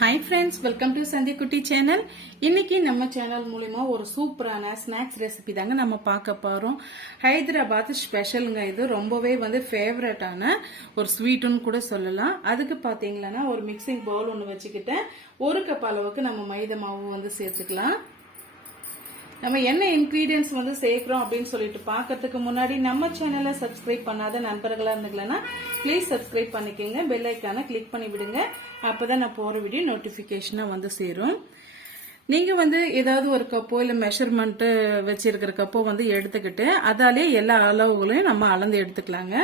Hi friends, welcome to சந்தி குட்டி channel. இன்னைக்கு நம்ம சேனல் மூலியமா ஒரு சூப்பரான ஸ்நாக்ஸ் ரெசிபி தாங்க நம்ம பார்க்க போறோம். ஹைதராபாத் ஸ்பெஷலுங்க. இது ரொம்பவே ஃபேவரட்டான ஒரு ஸ்வீட்டுன்னு கூட சொல்லலாம். அதுக்கு பாத்தீங்கன்னா ஒரு மிக்சிங் பவுல் ஒன்று வச்சுக்கிட்டேன். 1 கப் அளவுக்கு நம்ம மைதா மாவு சேர்த்துக்கலாம். நம்ம என்ன இன்கிரீடியன்ஸ் சேர்க்கிறோம் அப்படின்னு சொல்லிட்டு பார்க்கறதுக்கு முன்னாடி நம்ம சேனலை சப்ஸ்கிரைப் பண்ணாத நண்பர்களா இருந்தீங்கன்னா ப்ளீஸ் சப்ஸ்கிரைப் பண்ணிக்கோங்க. பெல் ஐக்கானை கிளிக் பண்ணி விடுங்க. அப்பதான் நான் போற வீடியோ நோட்டிபிகேஷனா சேரும். நீங்க ஏதாவது ஒரு கப்போ இல்ல மெஷர்மெண்ட் வச்சிருக்கிற கப்போ எடுத்துக்கிட்டு அதாலே எல்லா அளவுகளையும் நம்ம அளந்து எடுத்துக்கலாங்க.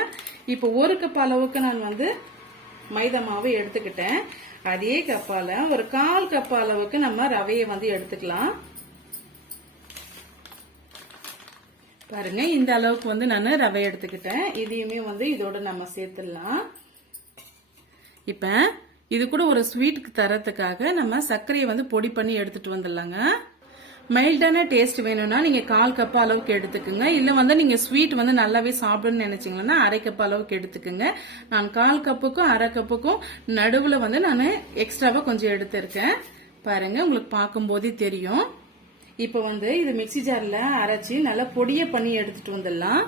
இப்போ 1 கப் அளவுக்கு நான் மைதா மாவு எடுத்துக்கிட்டேன். அதே கப்பால ஒரு 1/4 கப் அளவுக்கு நம்ம ரவையை எடுத்துக்கலாம். பாருங்க, இந்த அளவுக்கு நான் ரவை எடுத்துக்கிட்டேன். இதையுமே இதோட நம்ம சேர்த்துடலாம். இப்ப இது கூட ஒரு ஸ்வீட்டுக்கு தரத்துக்காக நம்ம சர்க்கரையை பொடி பண்ணி எடுத்துட்டு வந்துடலாங்க. மைல்டான டேஸ்ட் வேணும்னா நீங்க 1/4 கப் அளவுக்கு எடுத்துக்கோங்க. இல்ல நீங்க ஸ்வீட் நல்லாவே சாப்பிடணும்னு நினைச்சீங்கன்னா 1/2 கப் அளவுக்கு எடுத்துக்கோங்க. நான் 1/4 கப்புக்கும் 1/2 கப்புக்கும் நடுவுல நான் எக்ஸ்ட்ராவா கொஞ்சம் எடுத்திருக்கேன். பாருங்க, உங்களுக்கு பார்க்கும் போதே தெரியும். இப்ப இது மிக்சி ஜார்ல அரைச்சி நல்லா பொடிய பண்ணி எடுத்துட்டு வந்துடலாம்.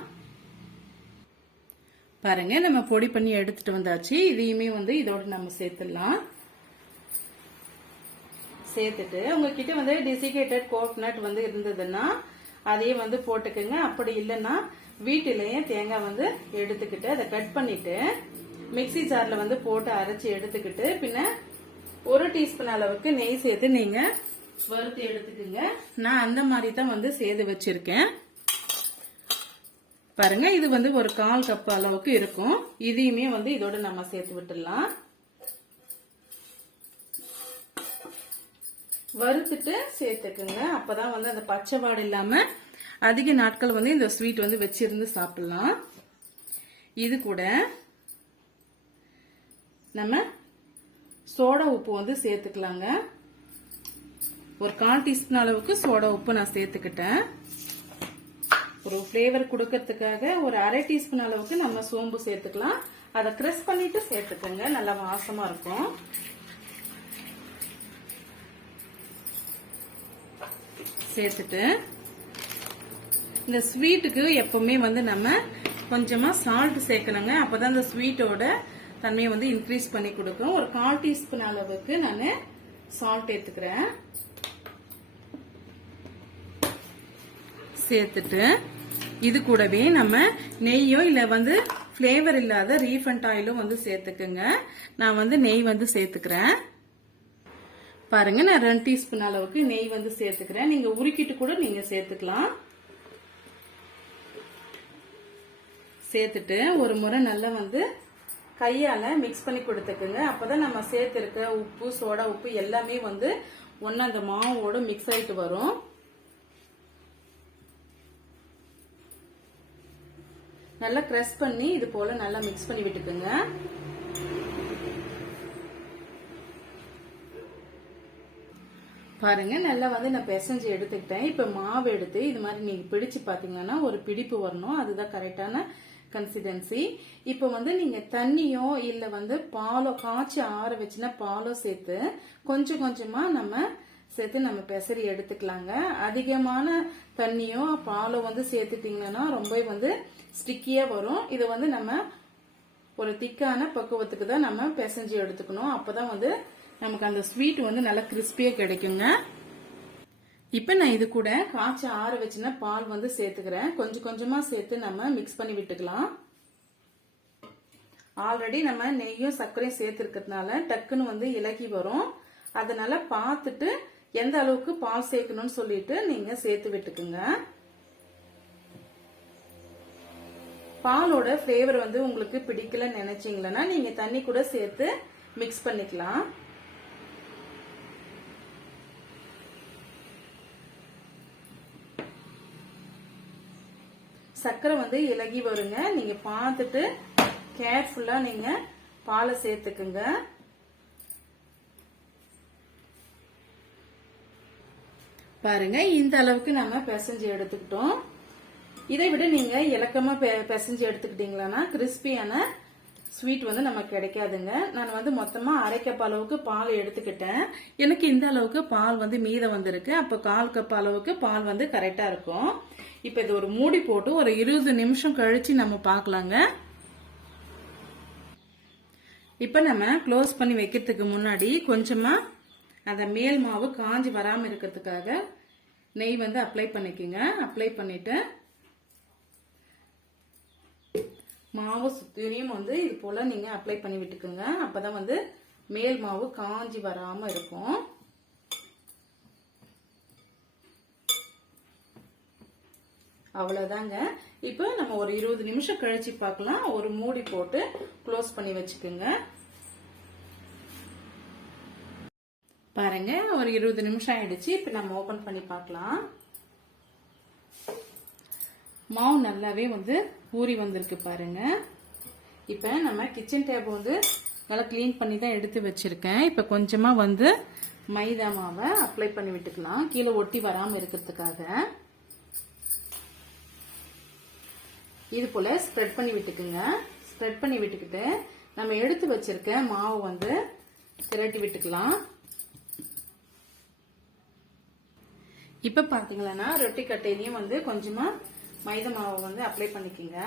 பாருங்க, நம்ம பொடி பண்ணி எடுத்துட்டு வந்தாச்சு. இதையுமே இதோட நம்ம சேர்த்துடலாம். சேர்த்துட்டு உங்ககிட்ட டெசிகேட்டட் கோகனட் இருந்ததுன்னா அதையே போட்டுக்கோங்க. அப்படி இல்லைன்னா வீட்டிலேயே தேங்காய் எடுத்துக்கிட்டு அதை கட் பண்ணிட்டு மிக்சி ஜார்ல போட்டு அரைச்சி எடுத்துக்கிட்டு பின்ன 1 டீஸ்பூன் அளவுக்கு நெய் சேர்த்து நீங்க வறுத்து எடுத்துக்குங்க. நான் அந்த மாதிரி தான் சேர்த்து வச்சிருக்கேன். பாருங்க, இது ஒரு 1/4 கப் அளவுக்கு இருக்கும். இதையுமே இதோட நம்ம சேர்த்து விட்டுடலாம். வறுத்துட்டு சேர்த்துக்குங்க. அப்பதான் அந்த பச்சை வாடை இல்லாம அதிக நாட்கள் இந்த ஸ்வீட் வச்சிருந்து சாப்பிடலாம். இது கூட நம்ம சோடா உப்பு சேர்த்துக்கலாங்க. ஒரு 1/4 டீஸ்பூன் அளவுக்கு சோடா உப்பு நான் சேர்த்துக்கிட்டேன். ஒரு ஃபிளேவர் கொடுக்கறதுக்காக ஒரு 1/2 டீஸ்பூன் அளவுக்கு நம்ம சோம்பு சேர்த்துக்கலாம். அதை கிரஷ் பண்ணிட்டு சேர்த்துக்கோங்க, நல்லா வாசமா இருக்கும். சேர்த்துட்டு இந்த ஸ்வீட்டுக்கு எப்பவுமே நம்ம கொஞ்சமா சால்ட் சேர்க்கணுங்க. அப்பதான் இந்த ஸ்வீட்டோட தன்மையை இன்க்ரீஸ் பண்ணி கொடுக்கும். ஒரு 1/4 டீஸ்பூன் அளவுக்கு நான் சால்ட் எடுத்துக்கிறேன். சேர்த்துட்டு இது கூடவே நம்ம நெய்யோ இல்ல பிளேவர் இல்லாத ரீஃபண்ட் ஆயிலும் சேர்த்துக்குங்க. நான் நெய் சேர்த்துக்கிறேன். பாருங்க, நான் 2 டீஸ்பூன் அளவுக்கு நெய் சேர்த்துக்கிறேன். நீங்க உருக்கிட்டு கூட நீங்க சேர்த்துக்கலாம். சேர்த்துட்டு ஒரு முறை நல்லா கையால மிக்ஸ் பண்ணி கொடுத்துக்குங்க. அப்பதான் நம்ம சேர்த்திருக்க உப்பு சோடா உப்பு எல்லாமே ஒன்னா அந்த மாவோட மிக்ஸ் ஆயிட்டு வரும். நல்லா கிரஷ் பண்ணி இது போல நல்லா மிக்ஸ் பண்ணி விட்டுக்குங்க. பாருங்க, நல்லா நான் பிசைஞ்சு எடுத்துக்கிட்டேன். இப்ப மாவு எடுத்து இது மாதிரி நீங்க பிடிச்சு பாத்தீங்கன்னா ஒரு பிடிப்பு வரணும். அதுதான் கரெக்டான கன்சிஸ்டன்சி. இப்ப நீங்க தண்ணியோ இல்ல பாலோ காய்ச்சி ஆற வச்சுன்னா பாலோ சேர்த்து கொஞ்சம் கொஞ்சமா நம்ம பெசரி எடுத்துக்கலாங்க. அதிகமான தண்ணியோ பாலோ சேர்த்துட்டீங்கன்னா ரொம்ப ஸ்டிக்கியா வரும். இது நம்ம ஒரு திக்கான பக்குவத்துக்கு தான் நம்ம பிசைஞ்சு எடுத்துக்கணும். அப்பதான் நமக்கு அந்த ஸ்வீட் நல்லா கிறிஸ்பியா கிடைக்குங்க. இப்ப நான் இது கூட காய்ச்சி ஆற வச்சுன்னா பால் சேர்த்துக்கிறேன். கொஞ்சம் கொஞ்சமா சேர்த்து நம்ம மிக்ஸ் பண்ணி விட்டுக்கலாம். ஆல்ரெடி நம்ம நெய்யும் சர்க்கரையும் சேர்த்துருக்கிறதுனால டக்குன்னு இலகி வரும். அதனால பார்த்துட்டு எந்த அளவுக்கு பால் சேர்க்கணும்னு சொல்லிட்டு நீங்க சேர்த்து விட்டுக்குங்க. பாலோட ஃபிளேவர் உங்களுக்கு பிடிக்கலன்னு நினைச்சீங்கன்னா நீங்க தண்ணி கூட சேர்த்து மிக்ஸ் பண்ணிக்கலாம். சர்க்கரை இலகி வருங்க. நீங்க பார்த்துட்டு கேர்ஃபுல்லா நீங்க பாலை சேர்த்துக்குங்க. பாருங்க, இந்த அளவுக்கு நம்ம பிசைஞ்சு எடுத்துக்கிட்டோம். இதை விட நீங்க இலக்கமா பிசைஞ்சு எடுத்துக்கிட்டீங்களா கிறிஸ்பியான ஸ்வீட் வந்து நமக்கு கிடைக்காதுங்க. நான் வந்து மொத்தமா அரை கப் அளவுக்கு பால் எடுத்துக்கிட்டேன். எனக்கு இந்த அளவுக்கு பால் வந்து மீதம் வந்திருக்கு. அப்ப 1/4 கப் அளவுக்கு பால் வந்து கரெக்டா இருக்கும். இப்ப இது ஒரு மூடி போட்டு ஒரு 20 நிமிஷம் கழிச்சு நம்ம பார்க்கலாங்க. இப்ப நம்ம க்ளோஸ் பண்ணி வைக்கிறதுக்கு முன்னாடி கொஞ்சமா அந்த மேல் மாவு காஞ்சி வராம இருக்கிறதுக்காக நெய் வந்து அப்ளை பண்ணிக்கோங்க. அப்ளை பண்ணிட்டு மாவு சுத்தியும் வந்து இது போல நீங்க அப்ளை பண்ணி விட்டுக்குங்க. அப்பதான் வந்து மேல் மாவு காஞ்சி வராம இருக்கும். அவ்வளவுதாங்க. இப்போ நம்ம ஒரு 20 நிமிஷம் கழிச்சு பார்க்கலாம். ஒரு மூடி போட்டு க்ளோஸ் பண்ணி வச்சுக்கோங்க. பாருங்க, ஒரு 20 நிமிஷம் ஆயிடுச்சு. இப்ப நம்ம ஓபன் பண்ணி பார்க்கலாம். மாவு நல்லாவே வந்து ஊறி வந்திருக்கு பாருங்க. இப்ப நம்ம கிச்சன் டேப் வந்து நல்லா கிளீன் பண்ணி தான் எடுத்து வச்சிருக்கேன். இப்ப கொஞ்சமா வந்து மைதா மாவை அப்ளை பண்ணி விட்டுக்கலாம், கீழே ஒட்டி வராம இருக்கிறதுக்காக. இது போல ஸ்ப்ரெட் பண்ணி விட்டுக்குங்க. ஸ்ப்ரெட் பண்ணி விட்டுக்கிட்டு நம்ம எடுத்து வச்சிருக்க மாவு வந்து திரட்டி விட்டுக்கலாம். இப்ப பாத்தீங்கன்னா ரொட்டி கட்டையிலயும் வந்து கொஞ்சமா மைதா மாவை வந்து அப்ளை பண்ணிக்கோங்க.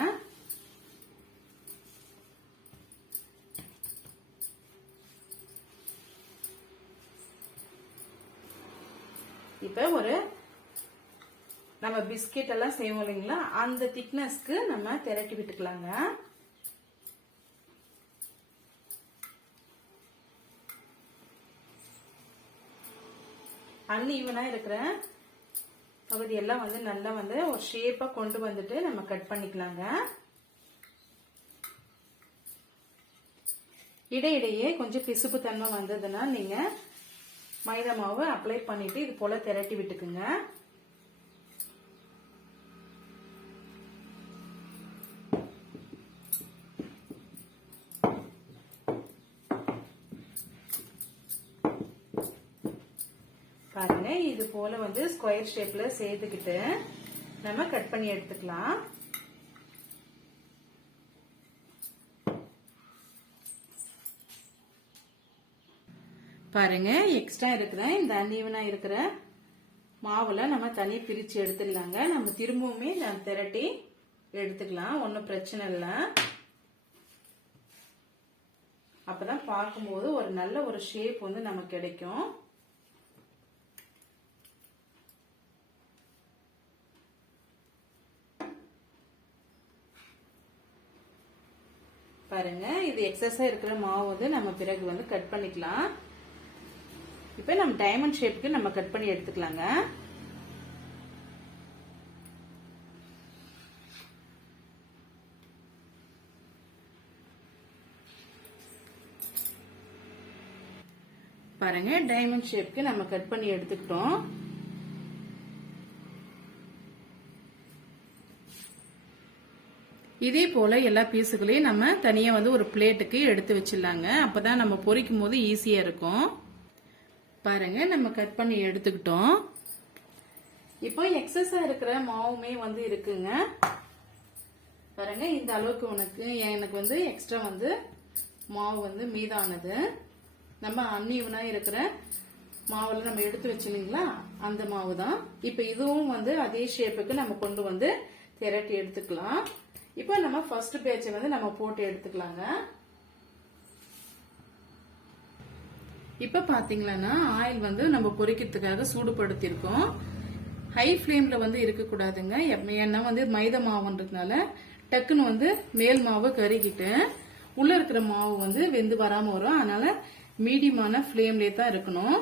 இப்ப ஒரு நம்ம பிஸ்கெட் எல்லாம் செய்வோம் இல்லைங்களா, அந்த திக்னஸ்க்கு நம்ம திரட்டி விட்டுக்கலாங்க. அன்ஈவனா இருக்கிற பகுதியெல்லாம் வந்து நல்லா வந்து ஒரு ஷேப்பா கொண்டு வந்துட்டு நம்ம கட் பண்ணிக்கலாங்க. இடையிடையே கொஞ்சம் பிசுப்பு தன்மை வந்ததுன்னா நீங்க மைதா மாவு அப்ளை பண்ணிட்டு இது போல திரட்டி விட்டுக்குங்க. பாருங்க, இது போல வந்து ஸ்கொயர் ஷேப்ல சேர்த்துக்கிட்டு நம்ம கட் பண்ணி எடுத்துக்கலாம். பாருங்க, எக்ஸ்ட்ரா இருக்கிற இந்த அன்ஈவனா இருக்கிற மாவுல நம்ம தனியா பிரிச்சு எடுத்துடலாங்க. நம்ம திரும்பவுமே திரட்டி எடுத்துக்கலாம், ஒன்னும் பிரச்சனை இல்லை. அப்பதான் பார்க்கும்போது ஒரு நல்ல ஒரு ஷேப் வந்து நமக்கு கிடைக்கும். பாருங்க, இது எக்ஸஸா இருக்கிற மாவு வந்து நம்ம பிறகு வந்து கட் பண்ணிக்கலாம். இப்ப நம்ம டைமண்ட் ஷேப்புக்கு நம்ம கட் பண்ணி எடுத்துக்கலாங்க. பாருங்க, டைமண்ட் ஷேப்புக்கு நம்ம கட் பண்ணி எடுத்துக்கிட்டோம். இதே போல எல்லா பீஸுகளையும் நம்ம தனியா வந்து ஒரு பிளேட்டுக்கு எடுத்து வச்சிடலாங்க. அப்பதான் நம்ம பொரிக்கும் போது ஈஸியா இருக்கும். பாருங்க, நம்ம கட் பண்ணி எடுத்துக்கிட்டோம். இப்போ எக்ஸஸா இருக்கிற மாவுமே வந்து இருக்குங்க. பாருங்க, இந்த அளவுக்கு எனக்கு வந்து எக்ஸ்ட்ரா வந்து மாவு வந்து மீதானது. நம்ம அன்ஈவனா இருக்கிற மாவுல நம்ம எடுத்து வச்சிருந்தீங்களா, அந்த மாவு தான். இப்ப இதுவும் வந்து அதே ஷேப்புக்கு நம்ம கொண்டு வந்து திரட்டி எடுத்துக்கலாம். இப்போ நம்ம ஃபர்ஸ்ட் பேட்சை வந்து நம்ம போட்டு எடுத்துக்கலாங்க. இப்ப பாத்தீங்கன்னா ஆயில் வந்து நம்ம பொரிக்கிறதுக்காக சூடுபடுத்திருக்கோம். ஹை ஃப்ளேம்ல வந்து இருக்கக்கூடாதுங்க. ஏன்னா வந்து மைதா மாவுன்றதுனால டக்குன்னு வந்து மேல் மாவு கருகிட்டு உள்ள இருக்கிற மாவு வந்து வெந்து வராம வரும். அதனால மீடியமான ஃப்ளேம்லயே தான் இருக்கணும்.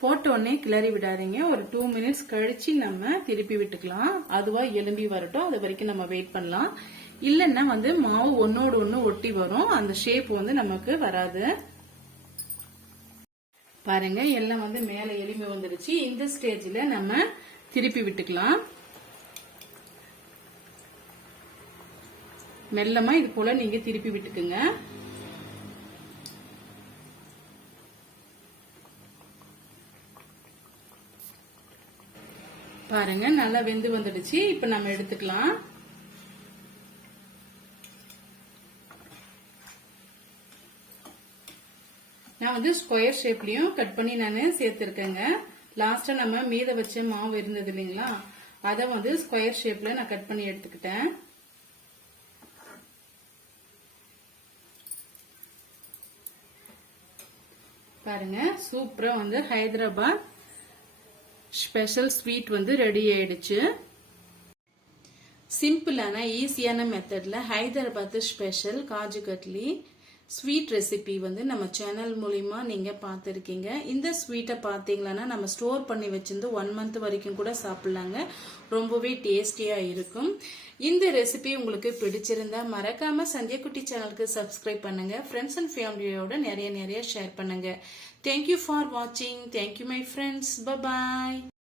போட்ட உடனே கிளறி விடாதீங்க. ஒரு 2 மினிட்ஸ் கழிச்சு நம்ம திருப்பி விட்டுக்கலாம். அதுவா எலும்பி வரட்டும், அது வரைக்கும் நம்ம வெயிட் பண்ணலாம். இல்லைன்னா வந்து மாவு ஒன்னோடு ஒண்ணு ஒட்டி வரும், அந்த ஷேப் வந்து நமக்கு வராது. பாருங்க, எல்லாம் வந்து மேல எலும்பி வந்துருச்சு. இந்த ஸ்டேஜ்ல நம்ம திருப்பி விட்டுக்கலாம். மெல்லமா இது போல நீங்க திருப்பி விட்டுக்குங்க. பாருங்க நல்லா வெந்து வந்துடுச்சு. இப்ப நம்ம எடுத்துக்கலாம். நான் வந்து ஸ்கொயர் ஷேப்லயும் கட் பண்ணி நான் சேர்த்திருக்கேங்க. லாஸ்டா நம்ம மீத வச்ச மாவு இருந்தது இல்லைங்களா, அதை வந்து ஸ்கொயர் ஷேப்ல நான் கட் பண்ணி எடுத்துக்கிட்டேன். பாருங்க சூப்பரா வந்து ஹைதராபாத் ஸ்பெஷல் ஸ்வீட் வந்து ரெடி ஆயிடுச்சு. சிம்பிளான ஈஸியான மெத்தட்ல Hyderabad special kaju katli sweet recipe வந்து நம்ம சேனல் மூலியமா நீங்க பார்த்திருக்கீங்க. இந்த ஸ்வீட்டை பார்த்தீங்களன்னா நம்ம ஸ்டோர் பண்ணி வச்சிருந்து 1 month வரைக்கும் கூட சாப்பிடலாங்க. ரொம்பவே டேஸ்டியா இருக்கும். இந்த ரெசிபி உங்களுக்கு பிடிச்சிருந்தா மறக்காம சந்தியா குட்டி சேனலுக்கு சப்ஸ்கிரைப் பண்ணுங்க. ஃப்ரெண்ட்ஸ் அண்ட் ஃபேமிலியோட நிறைய ஷேர் பண்ணுங்க. தேங்க்யூ ஃபார் வாட்சிங். Thank you my friends. பை.